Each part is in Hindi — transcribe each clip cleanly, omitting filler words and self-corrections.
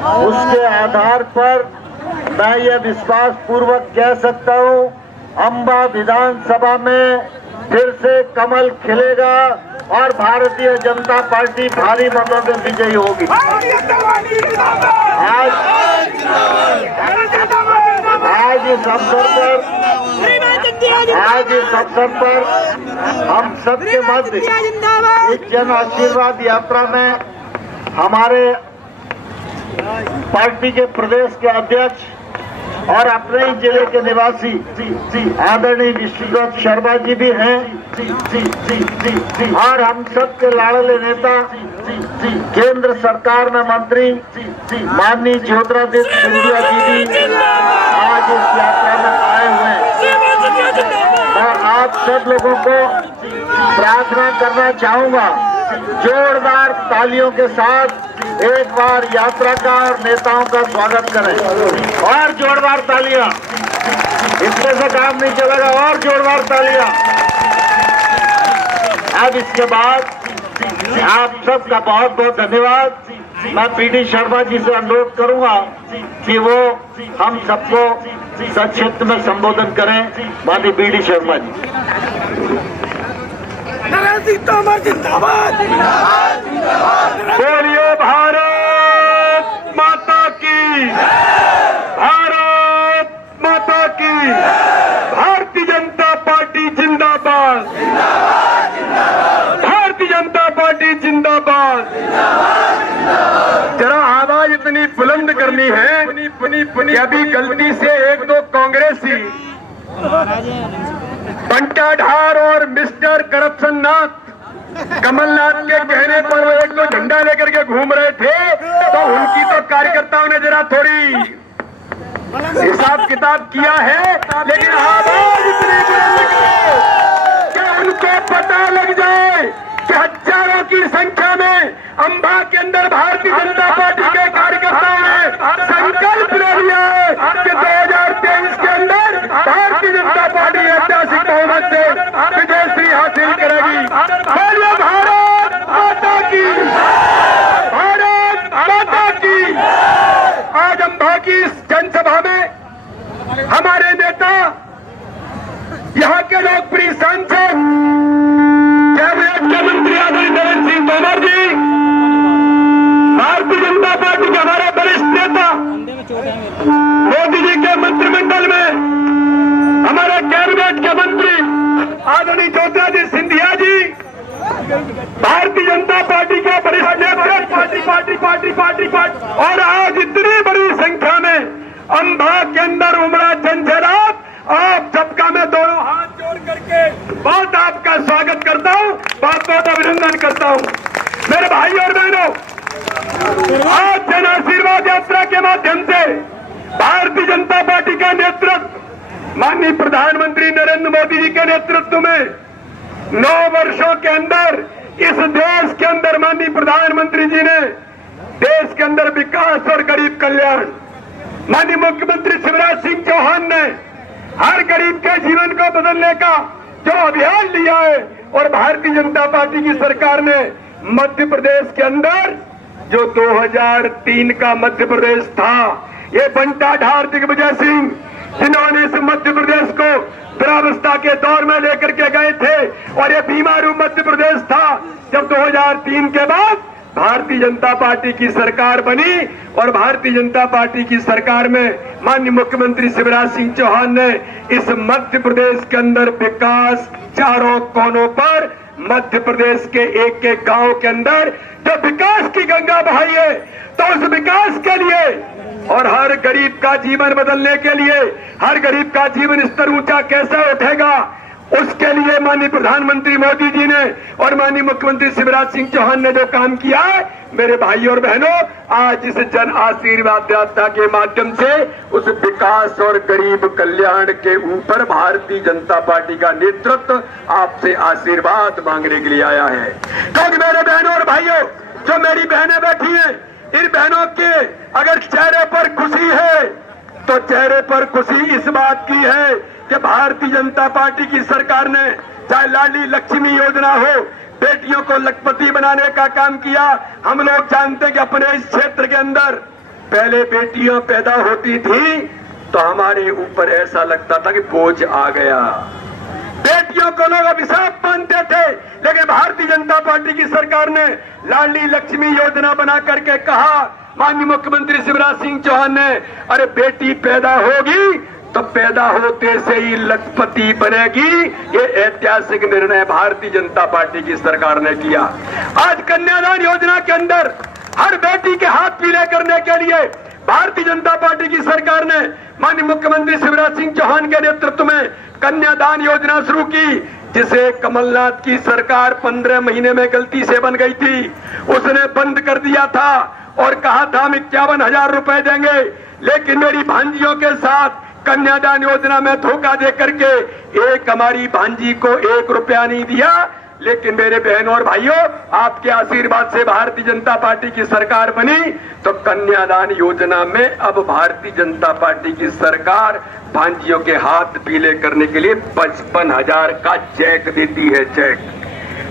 उसके आधार पर मैं ये विश्वास पूर्वक कह सकता हूँ, अंबा विधानसभा में फिर से कमल खिलेगा और भारतीय जनता पार्टी भारी मतों से विजयी होगी। आज इस अवसर पर हम सबके मध्य इस जन आशीर्वाद यात्रा में हमारे पार्टी के प्रदेश के अध्यक्ष और अपने ही जिले के निवासी आदरणीय विष्णुदत्त शर्मा जी भी हैं और हम सबके लाडले नेता केंद्र सरकार में मंत्री माननीय ज्योतिरादित्य सिंधिया जी भी आज इस यात्रा में आए हुए हैं। और आप सब लोगों को प्रार्थना करना चाहूंगा, जोरदार तालियों के साथ एक बार यात्रा का और नेताओं का स्वागत करें। और जोरदार तालियां, इसमें से काम नहीं चलेगा, और जोरदार तालियां। अब इसके बाद आप सबका बहुत बहुत धन्यवाद। मैं पीडी शर्मा जी से अनुरोध करूंगा कि वो हम सबको संक्षिप्त में संबोधन करें। माननीय पीडी शर्मा जी। बोलिए भारत माता की, भारत माता की, भारतीय जनता पार्टी जिंदाबाद, भारतीय जनता पार्टी जिंदाबाद। जरा आवाज इतनी बुलंद करनी है कि अभी गलती से एक दो कांग्रेसी बंटा ढार और मिस्टर करप्शन नाथ कमलनाथ के कहने पर वो एक दो झंडा लेकर के घूम रहे थे, तो उनकी तो कार्यकर्ताओं ने जरा थोड़ी हिसाब किताब किया है, लेकिन आवाज इतनी बुलंद करो कि उनको पता लग जाए कि हजारों की संख्या में अंबा के अंदर भारतीय जनता पार्टी के कार्यकर्ताओं ने संकल्प ले लिया है कि 2023 के अंदर भारतीय जनता पार्टी ऐतिहासिक बहुमत से विजयश्री हासिल करेगी। बोलिए भारत माता की, भारत माता की। आज अंबा की इस जनसभा में हमारे नेता, यहाँ के लोकप्रिय सांसद कैबिनेट के मंत्री आदरणीय नरेंद्र सिंह तोमर जी, भारतीय जनता पार्टी के हमारे वरिष्ठ नेता, मोदी जी के मंत्रिमंडल में हमारे कैबिनेट के मंत्री आदरणीय ज्योतिरादित्य सिंधिया जी, भारतीय जनता पार्टी का वरिष्ठ नेता पार्टी और आज इतनी बड़ी संख्या में अंबा के अंदर उमड़ा जनसैलाब, आप सबका मैं दोनों हाथ जोड़ करके बहुत आपका स्वागत करता हूं, बहुत बहुत अभिनंदन करता हूं। मेरे भाई और बहनों, आज जन आशीर्वाद यात्रा के माध्यम से भारतीय जनता पार्टी का नेतृत्व माननीय प्रधानमंत्री नरेंद्र मोदी जी के नेतृत्व में 9 वर्षों के अंदर इस देश के अंदर माननीय प्रधानमंत्री जी ने देश के अंदर विकास और गरीब कल्याण, माननीय मुख्यमंत्री शिवराज सिंह चौहान ने हर गरीब के जीवन को बदलने का जो अभियान लिया है, और भारतीय जनता पार्टी की सरकार ने मध्य प्रदेश के अंदर जो 2003 का मध्य प्रदेश था, ये बंटा ढार दिग्विजय सिंह जिन्होंने इस मध्य प्रदेश को दुरावस्था के दौर में लेकर के गए थे, और ये बीमारू मध्य प्रदेश था। जब 2003 के बाद भारतीय जनता पार्टी की सरकार बनी, और भारतीय जनता पार्टी की सरकार में माननीय मुख्यमंत्री शिवराज सिंह चौहान ने इस मध्य प्रदेश के अंदर विकास चारों कोनों पर, मध्य प्रदेश के एक एक गांव के अंदर जो विकास की गंगा बहाई है, तो उस विकास के लिए और हर गरीब का जीवन बदलने के लिए, हर गरीब का जीवन स्तर ऊंचा कैसे उठेगा, उसके लिए माननीय प्रधानमंत्री मोदी जी ने और माननीय मुख्यमंत्री शिवराज सिंह चौहान ने जो काम किया है, मेरे भाई और बहनों, आज इस जन आशीर्वाद यात्रा के माध्यम से उस विकास और गरीब कल्याण के ऊपर भारतीय जनता पार्टी का नेतृत्व आपसे आशीर्वाद मांगने के लिए आया है। क्योंकि मेरे बहनों और भाइयों, जो मेरी बहनें बैठी हैं, इन बहनों के अगर चेहरे पर खुशी है, तो चेहरे पर खुशी इस बात की है कि भारतीय जनता पार्टी की सरकार ने चाहे लाडली लक्ष्मी योजना हो, बेटियों को लखपति बनाने का काम किया। हम लोग जानते हैं कि अपने इस क्षेत्र के अंदर पहले बेटियां पैदा होती थी तो हमारे ऊपर ऐसा लगता था कि बोझ आ गया, बेटियों को लोग अभिशाप मानते थे। लेकिन भारतीय जनता पार्टी की सरकार ने लाडली लक्ष्मी योजना बना करके कहा, माननीय मुख्यमंत्री शिवराज सिंह चौहान ने, अरे बेटी पैदा होगी तो पैदा होते से ही लखपति बनेगी। ये ऐतिहासिक निर्णय भारतीय जनता पार्टी की सरकार ने किया। आज कन्यादान योजना के अंदर हर बेटी के हाथ पीले करने के लिए भारतीय जनता पार्टी की सरकार ने माननीय मुख्यमंत्री शिवराज सिंह चौहान के नेतृत्व में कन्यादान योजना शुरू की, जिसे कमलनाथ की सरकार 15 महीने में गलती से बन गई थी, उसने बंद कर दिया था और कहा था हम 51,000 रुपए देंगे। लेकिन मेरी भांजियों के साथ कन्यादान योजना में धोखा दे करके एक हमारी भांजी को 1 रुपया नहीं दिया। लेकिन मेरे बहनों और भाइयों, आपके आशीर्वाद से भारतीय जनता पार्टी की सरकार बनी तो कन्यादान योजना में अब भारतीय जनता पार्टी की सरकार भांजियों के हाथ पीले करने के लिए 55,000 का चेक देती है, चेक।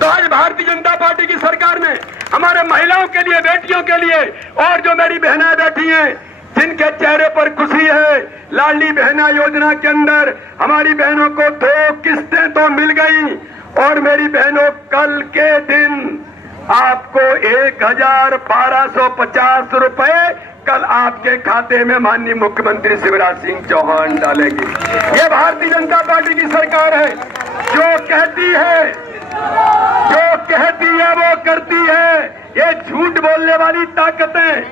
तो आज भारतीय जनता पार्टी की सरकार ने हमारे महिलाओं के लिए, बेटियों के लिए, और जो मेरी बहनें बैठी हैं जिनके चेहरे पर खुशी है, लाडली बहना योजना के अंदर हमारी बहनों को 2 किस्तें तो मिल गई। और मेरी बहनों, कल के दिन आपको 1,1250 रुपए कल आपके खाते में माननीय मुख्यमंत्री शिवराज सिंह चौहान डालेंगे। ये भारतीय जनता पार्टी की सरकार है, जो कहती है वो करती है। ये झूठ बोलने वाली ताकतें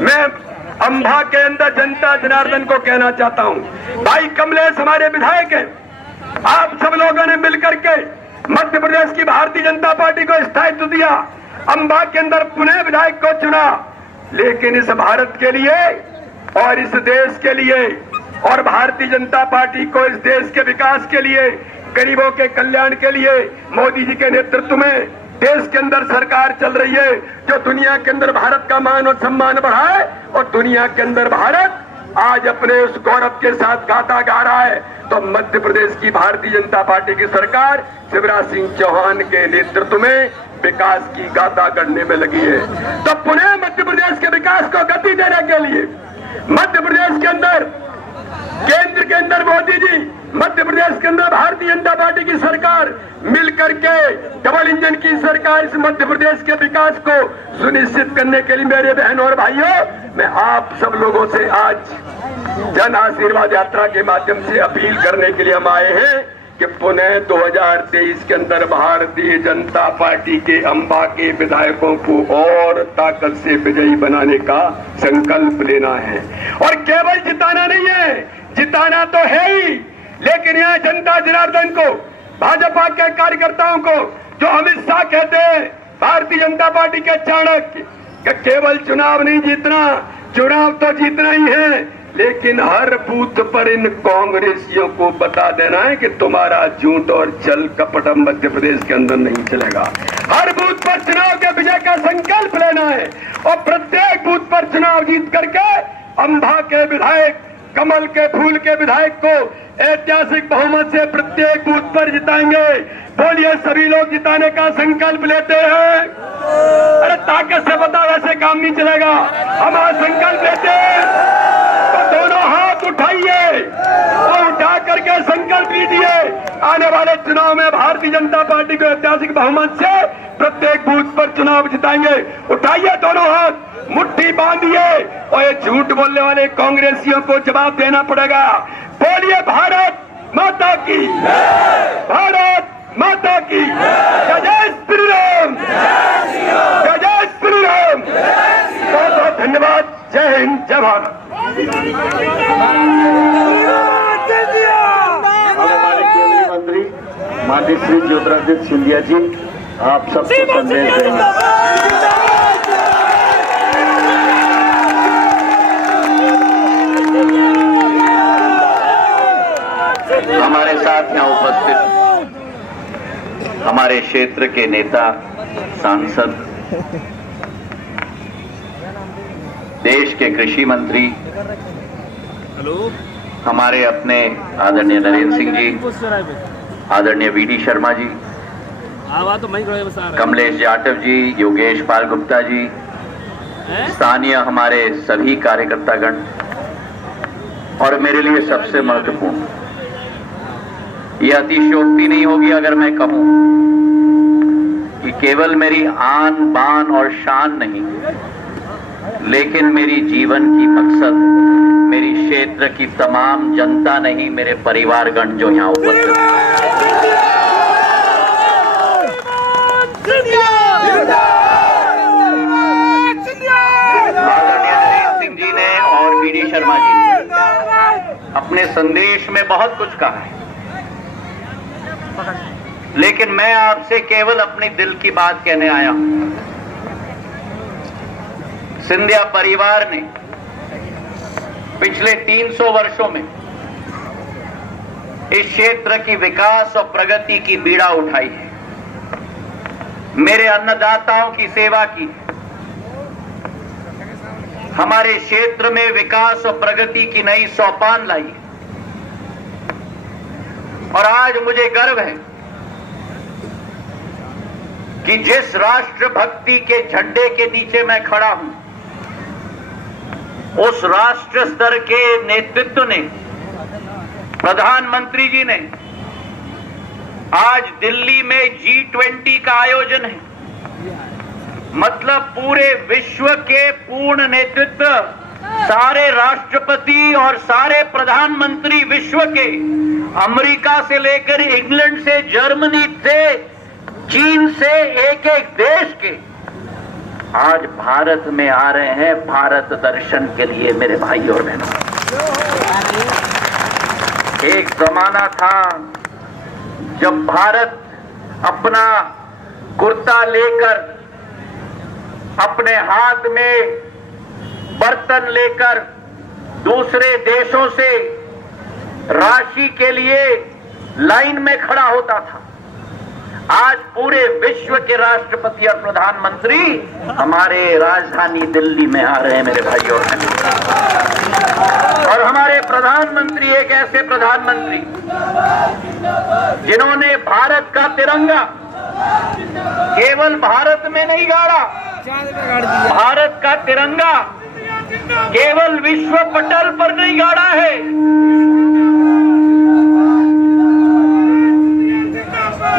मैं अंबा के अंदर जनता जनार्दन को कहना चाहता हूं। भाई कमलेश हमारे विधायक हैं, आप सब लोगों ने मिलकर के मध्य प्रदेश की भारतीय जनता पार्टी को स्थायित्व दिया, अंबा के अंदर पुनः विधायक को चुना। लेकिन इस भारत के लिए और इस देश के लिए और भारतीय जनता पार्टी को इस देश के विकास के लिए, गरीबों के कल्याण के लिए मोदी जी के नेतृत्व में देश के अंदर सरकार चल रही है, जो दुनिया के अंदर भारत का मान और सम्मान बढ़ाए और दुनिया के अंदर भारत आज अपने उस गौरव के साथ गाथा गा रहा है। तो मध्य प्रदेश की भारतीय जनता पार्टी की सरकार शिवराज सिंह चौहान के नेतृत्व में विकास की गाथा गढ़ने में लगी है। तो पुनः मध्य प्रदेश के विकास को गति देने के लिए मध्य प्रदेश के अंदर, केंद्र के अंदर मोदी जी, मध्य प्रदेश के अंदर भारतीय जनता पार्टी की सरकार मिलकर के डबल इंजन की सरकार इस मध्य प्रदेश के विकास को सुनिश्चित करने के लिए मेरे बहनों और भाइयों, मैं आप सब लोगों से आज जन आशीर्वाद यात्रा के माध्यम से अपील करने के लिए हम आए हैं कि पुनः 2023 के अंदर भारतीय जनता पार्टी के अंबा के विधायकों को और ताकत से विजयी बनाने का संकल्प लेना है। और केवल जिताना नहीं है, जिताना तो है ही, लेकिन यहाँ जनता जनार्दन को, भाजपा के कार्यकर्ताओं को, जो अमित शाह कहते हैं भारतीय जनता पार्टी के चाणक्य, केवल चुनाव नहीं जीतना, चुनाव तो जीतना ही है, लेकिन हर बूथ पर इन कांग्रेसियों को बता देना है कि तुम्हारा झूठ और छल कपट मध्य प्रदेश के अंदर नहीं चलेगा। हर बूथ पर चुनाव के विजय का संकल्प लेना है और प्रत्येक बूथ पर चुनाव जीत करके अंबा के विधायक, कमल के फूल के विधायक को ऐतिहासिक बहुमत से प्रत्येक बूथ पर जिताएंगे। बोलिए, सभी लोग जिताने का संकल्प लेते हैं। अरे ताकत से बता, वैसे काम नहीं चलेगा। हम आज संकल्प लेते हैं तो दोनों हाथ उठाइए और उठा करके संकल्प लीजिए, आने वाले चुनाव में भारतीय जनता पार्टी को ऐतिहासिक बहुमत से प्रत्येक बूथ पर चुनाव जिताएंगे। उठाइए दोनों हाथ, मुट्ठी बांधिए और ये झूठ बोलने वाले कांग्रेसियों को जवाब देना पड़ेगा। बोलिए, भारत माता की, भारत माता की जय, जय श्री राम, जय जय श्री राम। बहुत बहुत धन्यवाद। जय हिंद, जय भारत। हमारे केंद्रीय मंत्री माननीय श्री ज्योतिरादित्य सिंधिया जी, आप सबको संदेश देंगे। हमारे साथ यहाँ उपस्थित हमारे क्षेत्र के नेता, सांसद, देश के कृषि मंत्री, हमारे अपने आदरणीय नरेंद्र सिंह जी, आदरणीय वीडी शर्मा जी, कमलेश जाटव जी, योगेश पाल गुप्ता जी, स्थानीय हमारे सभी कार्यकर्तागण और मेरे लिए सबसे महत्वपूर्ण, यह अतिशयोक्ति नहीं होगी अगर मैं कहूं कि केवल मेरी आन बान और शान नहीं, लेकिन मेरी जीवन की मकसद मेरी क्षेत्र की तमाम जनता नहीं, मेरे परिवारगण जो यहाँ उपस्थित हैं। आदरणीय नरेंद्र सिंह जी ने और वीडी शर्मा जी ने अपने संदेश में बहुत कुछ कहा है, लेकिन मैं आपसे केवल अपने दिल की बात कहने आया हूं। सिंधिया परिवार ने पिछले 300 वर्षों में इस क्षेत्र की विकास और प्रगति की बीड़ा उठाई है, मेरे अन्नदाताओं की सेवा की, हमारे क्षेत्र में विकास और प्रगति की नई सोपान लाई। और आज मुझे गर्व है कि जिस राष्ट्र भक्ति के झंडे के नीचे मैं खड़ा हूं, उस राष्ट्र स्तर के नेतृत्व ने, प्रधानमंत्री जी ने आज दिल्ली में G20 का आयोजन है। मतलब पूरे विश्व के पूर्ण नेतृत्व, सारे राष्ट्रपति और सारे प्रधानमंत्री विश्व के, अमेरिका से लेकर इंग्लैंड से, जर्मनी से, चीन से, एक एक देश के आज भारत में आ रहे हैं भारत दर्शन के लिए। मेरे भाई और बहनों, एक जमाना था जब भारत अपना कुर्ता लेकर, अपने हाथ में बर्तन लेकर दूसरे देशों से राशि के लिए लाइन में खड़ा होता था। आज पूरे विश्व के राष्ट्रपति और प्रधानमंत्री हमारे राजधानी दिल्ली में आ रहे हैं मेरे भाई और बहनों। और हमारे प्रधानमंत्री एक ऐसे प्रधानमंत्री जिन्होंने भारत का तिरंगा केवल भारत में नहीं गाड़ा, भारत का तिरंगा केवल विश्व पटल पर नहीं गाड़ा है,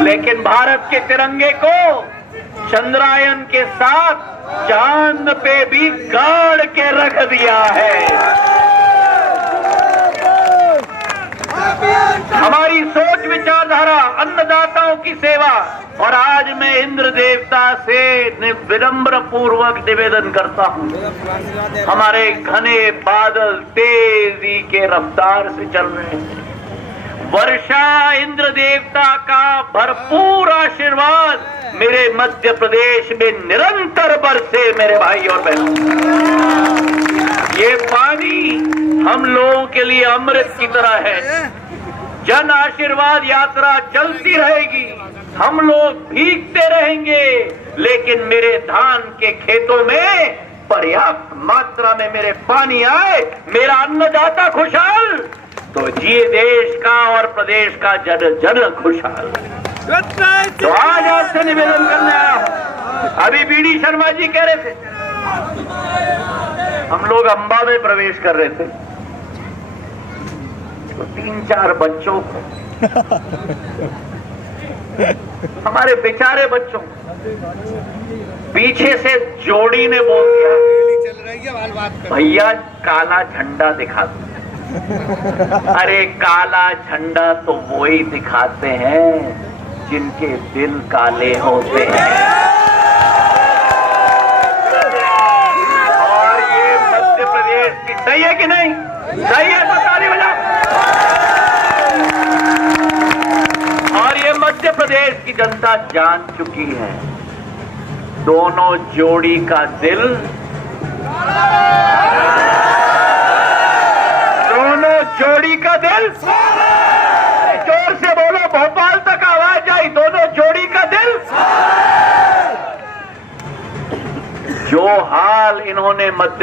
लेकिन भारत के तिरंगे को चंद्रायन के साथ चांद पे भी गाड़ के रख दिया है। हमारी सोच विचारधारा, अन्नदाताओं की सेवा। और आज मैं इंद्र देवता से विनम्र पूर्वक निवेदन करता हूं, हमारे घने बादल तेजी के रफ्तार से चल रहे हैं। वर्षा इंद्र देवता का भरपूर आशीर्वाद मेरे मध्य प्रदेश में निरंतर बरसे मेरे भाई और बहनों। ये पानी हम लोगों के लिए अमृत की तरह है। जन आशीर्वाद यात्रा चलती रहेगी, हम लोग भीगते रहेंगे, लेकिन मेरे धान के खेतों में पर्याप्त मात्रा में मेरे पानी आए, मेरा अन्नदाता खुशहाल, तो जी देश का और प्रदेश का जन जन खुशहाल। तो आज आपसे निवेदन करने आया हूं। अभी वीडी शर्मा जी कह रहे थे, हम लोग अंबा में प्रवेश कर रहे थे, तो 3-4 बच्चों को, हमारे बेचारे बच्चों, पीछे से जोड़ी ने बोल दिया, भैया काला झंडा दिखा दो। अरे काला झंडा तो वो ही दिखाते हैं जिनके दिल काले होते हैं। और ये मध्य प्रदेश की, सही है कि नहीं? सही है तो ताली बजाओ। और ये मध्य प्रदेश की जनता जान चुकी है, दोनों जोड़ी का दिल, दोनों जोड़ी का दिल, जोर से बोलो, भोपाल तक आवाज आई, दोनों जोड़ी का दिल। जो हाल इन्होंने मध्य